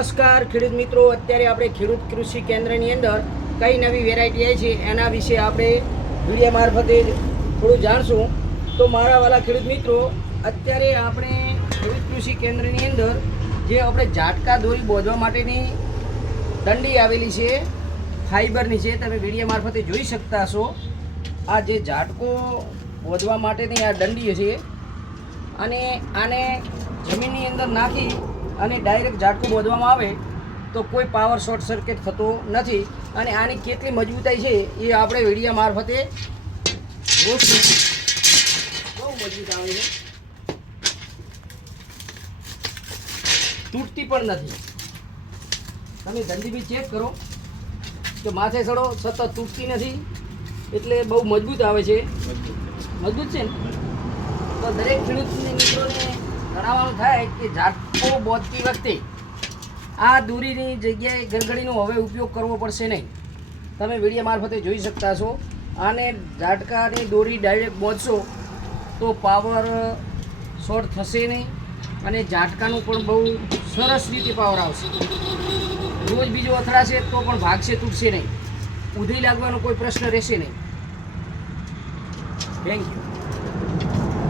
નમસ્કાર ખેડૂત મિત્રો, અત્યારે આપણે ખેડૂત કૃષિ કેન્દ્રની અંદર કઈ નવી વેરાયટી આવી છે એના વિશે આપણે વિડીયો મારફતે થોડું જાણશું. તો મારા વાલા ખેડૂત મિત્રો, અત્યારે આપણે ખેડૂત કૃષિ કેન્દ્રની અંદર જે આપણે ઝાટકા દોરી બોધવા માટેની દંડી આવેલી છે, ફાઈબરની છે, તમે વિડીયો મારફતે જોઈ શકતા હશો. આ જે ઝાટકો બોધવા માટેની આ દંડી છે અને આને જમીનની અંદર નાખી અને ડાયરેક્ટ ઝાટકો બોધવામાં આવે તો કોઈ પાવર શોર્ટ સર્કિટ થતો નથી. અને આની કેટલી મજબૂતાઈ છે એ આપણે વિડીયો મારફતે જોઈશું. બહુ મજબૂત આવે છે, તૂટતી પણ નથી. તમે દંડી બી ચેક કરો કે માથે ચડો સતત તૂટતી નથી, એટલે બહુ મજબૂત આવે છે. મજબૂત છે ને? તો દરેક ખેડૂત મિત્રોને જણાવવાનું થાય કે ઝાટકો બોધતી વખતે આ દોરીની જગ્યાએ ગરગડીનો હવે ઉપયોગ કરવો પડશે નહીં. તમે વિડીયો મારફતે જોઈ શકતા છો. આને ઝાટકાની દોરી ડાયરેક્ટ બોધશો તો પાવર શોર્ટ થશે નહીં અને ઝાટકાનું પણ બહુ સરસ રીતે પાવર આવશે. રોજ બીજો અથડાશે તો પણ ભાગશે, તૂટશે નહીં. ઉધઈ લાગવાનો કોઈ પ્રશ્ન રહેશે નહીં. Thank you.